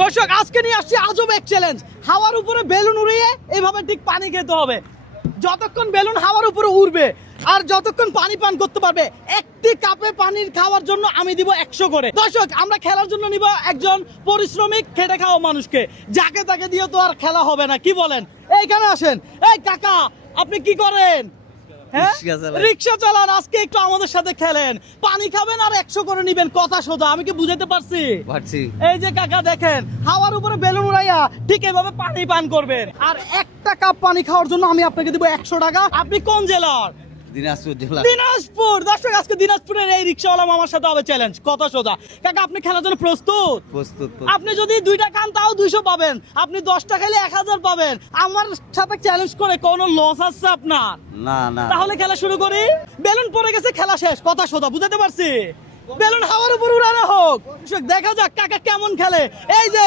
দর্শক আজকে নিয়ে আসছি আজব এক চ্যালেঞ্জ। হাওয়ার উপরে বেলুন উড়িয়ে এইভাবে ঠিক পানি খেতে হবে। যতক্ষণ বেলুন হাওয়ার উপরে উড়বে আর যতক্ষণ পানি পান করতে পারবে, একটি কাপে পানির খাওয়ার জন্য আমি দিব 100 করে। দর্শক আমরা খেলার জন্য নিব একজন পরিশ্রমিক খেটে খাওয়া মানুষকে, যাকে তাকে দিয়ে তো আর খেলা হবে না, কি বলেন? এইখানে আসেন। এই কাকা, আপনি কি করেন? হ্যাঁ, রিক্সা চালান। আজকে একটু আমাদের সাথে খেলেন, পানি খাবেন আর 100 করে নিবেন। কথা সোজা, আমি কি বুঝাতে পারছি? এই যে কাকা দেখেন, হাওয়ার উপরে বেলুন উড়াইয়া ঠিক এভাবে পানি পান করবেন। আর একটা কাপ পানি খাওয়ার জন্য আমি আপনাকে দিব 100 টাকা। আপনি কোন জেলার? দিনাজপুর জেলা। দিনাজপুর। দর্শক আজকে দিনাজপুরের এই রিক্সাওয়ালা মামার সাথে হবে চ্যালেঞ্জ। কথা সোজা। কাকা আপনি খেলার জন্য প্রস্তুত? প্রস্তুত। আপনি যদি 2টা খান তাও 200 পাবেন, আপনি 10টা খেলে 1000 পাবেন। আমার সাথে চ্যালেঞ্জ করে কোনো লস আছে আপনার? না না। তাহলে খেলা শুরু করি। বেলুন পড়ে গেছে, খেলা শেষ। কথা সোজা, বুঝাতে পারছি? বেলুন হাওয়ার উপর উড়ানো হোক। দেখা যাক কাকা কেমন খেলে। এই যে,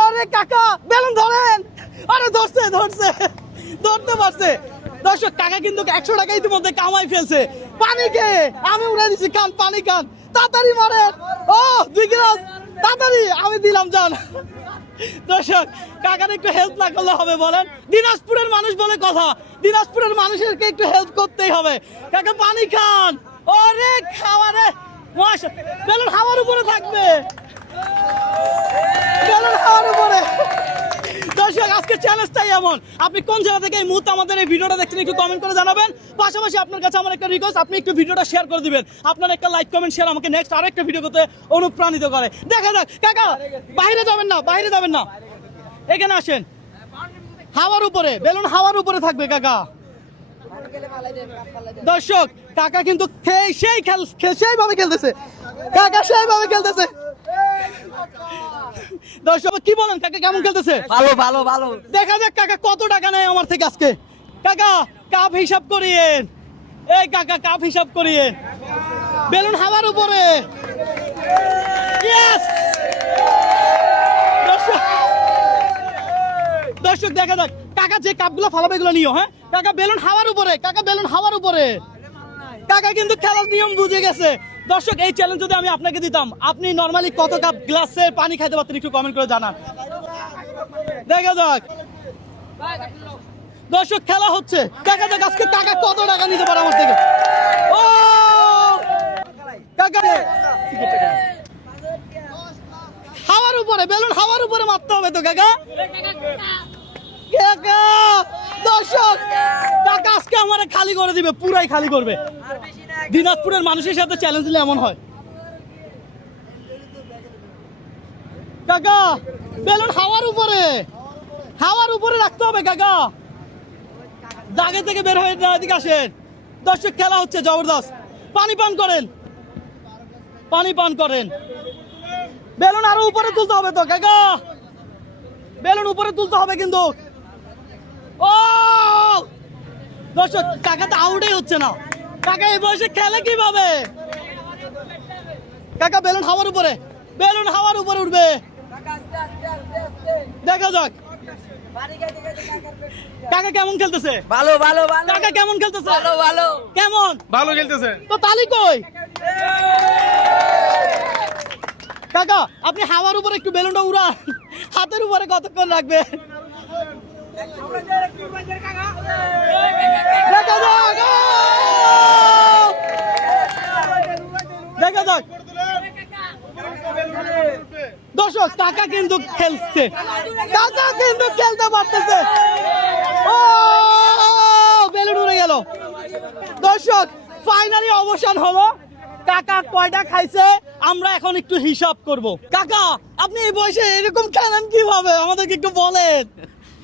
আরে কাকা বেলুন ধরেন। আরে ধরছে ধরতে পারছে। দর্শক কাকা কিন্তু 100 টাকা ইতিমধ্যে কামাই ফেলছে পানি খেয়ে। আমি উড়াই দিচ্ছি, খান পানি খান, তাড়াতাড়ি মারেন। ও 2 গ্লাস তাড়াতাড়ি, আমি দিলাম যান। দর্শক কাকার একটু হেল্প না করলে হবে বলেন? দিনাজপুরের মানুষ বলে কথা, দিনাজপুরের মানুষেরকে একটু হেল্প করতেই হবে। কাকা পানি খান। ওরে খাওয়ারে বেলুন হাওয়ার উপরে থাকবে, বেলুন হাওয়ার উপরে। দর্শক আজকে চ্যালেঞ্জটাই এমন। আপনি কোন জেলা থেকে এই মুহূর্তে আমাদের এই ভিডিওটা দেখছেন একটু কমেন্ট করে জানাবেন। পাশাপাশি আপনার কাছে আমার একটা রিকোয়েস্ট, আপনি একটু ভিডিওটা শেয়ার করে দিবেন। আপনার একটা লাইক কমেন্ট শেয়ার আমাকে নেক্সট আরো একটা ভিডিও করতে অনুপ্রাণিত করে। দেখা যাক। কাকা বাইরে যাবেন না, বাইরে যাবেন না, এখানে আসেন। হাওয়ার উপরে বেলুন হাওয়ার উপরে থাকবে কাকা। দর্শক কাকা কিন্তু সেইভাবে খেলতেছে, কাকা সেইভাবে খেলতেছে। দর্শক কি বলেন, কাকা কেমন খেলতেছে? ভালো ভালো ভালো। দেখা যাক কাকা কত টাকা নেয় আমার থেকে আজকে। কাকা কাপ হিসাব করিয়েন। এই কাকা কাপ হিসাব করিয়েন। বেলুন হাওয়ার উপরে। Yes! দর্শক দেখা যাক কাকা যে কাপগুলো ফালাবে এগুলো নিও। হ্যাঁ কাকা বেলুন হাওয়ার উপরে, কাকা বেলুন হাওয়ার উপরে। কাকা কিন্তু খেলার নিয়ম বুঝে গেছে। দর্শক এই চ্যালেঞ্জ যদি আমি আপনাকে দিতাম, আপনি নরমালি কত কাপ গ্লাসে পানি খাইতে পারতেন একটু কমেন্ট করে জানান। দেখা যাক। দর্শক খেলা হচ্ছে, দেখা যাক আজকে কাকা কত টাকা নিতে পারে আমার থেকে। ও কাকা হাওয়ার উপরে, বেলুন হাওয়ার উপরে মারতে হবে তো কাকা। কাকা দর্শক কাকা আজকে আমারে খালি করে দিবে, পুরাই খালি করবে। দিনাজপুরের মানুষের সাথে চ্যালেঞ্জ দিলে এমন হয়। কাকা বেলুন হাওয়ার উপরে, হাওয়ার উপরে রাখতে হবে কাকা। দাগে থেকে বের হয়ে এদিকে আসেন। দর্শক খেলা হচ্ছে জবরদস্ত। পানি পান করেন, পানি পান করেন। বেলুন আরো উপরে তুলতে হবে তো কাকা, বেলুন উপরে তুলতে হবে কিন্তু। ও দর্শক কাকা তো আউটই হচ্ছে না। কাকা এই বয়সে খেলে কিভাবে? কাকা বেলুন হাওয়ার উপরে, বেলুন হাওয়ার উপরে উঠবে। দেখা যাক কাকা কেমন খেলতেছে। ভালো ভালো ভালো। কাকা কেমন খেলতেছে? ভালো ভালো। কেমন? ভালো খেলতেছে তো তালি কই? কাকা আপনি হাওয়ার উপরে একটু বেলুনটা উড়ান, হাতের উপরে কতক্ষণ রাখবে? দেখা যাক, দেখা যাক। দর্শক কাকা কিন্তু খেলছে, কাকা কিন্তু খেলতে পারতেছে। ও বেলুন উড়ে গেল। দর্শক ফাইনালি অবসান হলো। কাকা কয়টা খাইছে আমরা এখন একটু হিসাব করব। কাকা আপনি এই বয়সে এরকম খেলেন কিভাবে আমাদেরকে একটু বলেন।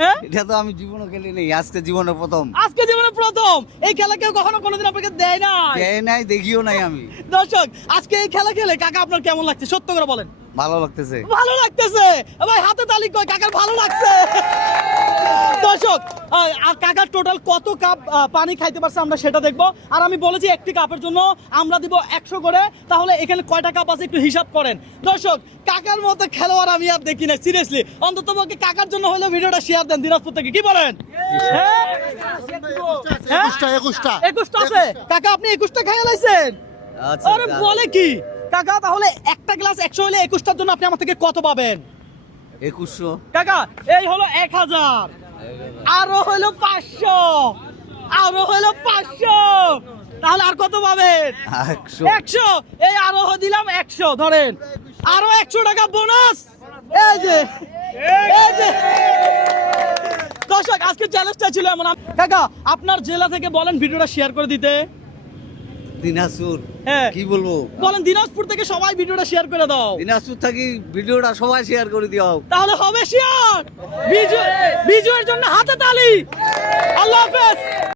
হ্যাঁ এটা তো আমি জীবনে খেলি নাই, আজকে জীবনে প্রথম। আজকে জীবনে প্রথম। এই খেলা কেউ কখনো কোনোদিন আপনাকে দেয় না? দেয় নাই, দেখিও নাই আমি। দর্শক আজকে এই খেলা খেলে কাকা আপনার কেমন লাগছে সত্য করে বলেন। ভালো লাগতেছে। ভালো লাগতেছে ভাই, হাতে তালি কই, কাকার ভালো লাগছে। দর্শক কাকার টোটাল কত কাপ পানি খাইতে পারছে আমরা সেটা দেখবো। আর আমি বলেছি একটি কাপের জন্য আমরা দিব 100 করে। তাহলে এখানে কয়টা কাপ আছে একটু হিসাব করেন। দর্শক কাকার মতো খেলোয়াড় আমি আর দেখি না সিরিয়াসলি। অন্তত পক্ষে কাকার জন্য হলে ভিডিওটা শেয়ার দেন দিনাজপুর থেকে, কি বলেন? 21টা আছে কাকা, আপনি 21টা খাইয়া লাইছেন? আচ্ছা আরে বলে কি কাকা, তাহলে একটা গ্লাস 100 হলে 21টার জন্য আপনি আমার থেকে কত পাবেন? 2100 কাকা এই হলো 1000, আরো হলো 500, আরো হলো 500, তাহলে আর কত পাবেন? 100 100। এই আরো দিলাম 100, ধরেন আরো 100 টাকা বোনাস। এই যে এই যে দর্শক, আজকে চ্যালেঞ্জটা ছিল এমন। কাকা আপনার জেলা থেকে বলেন ভিডিওটা শেয়ার করে দিতে। দিনাজপুর হ্যাঁ কি বলবো, বলেন দিনাজপুর থেকে সবাই ভিডিওটা শেয়ার করে দাও, দিনাজপুর থাকি ভিডিওটা সবাই শেয়ার করে দিও। তাহলে হবে শেয়ার। বিজয়ের জন্য হাতে তালি। আল্লাহ হাফেজ।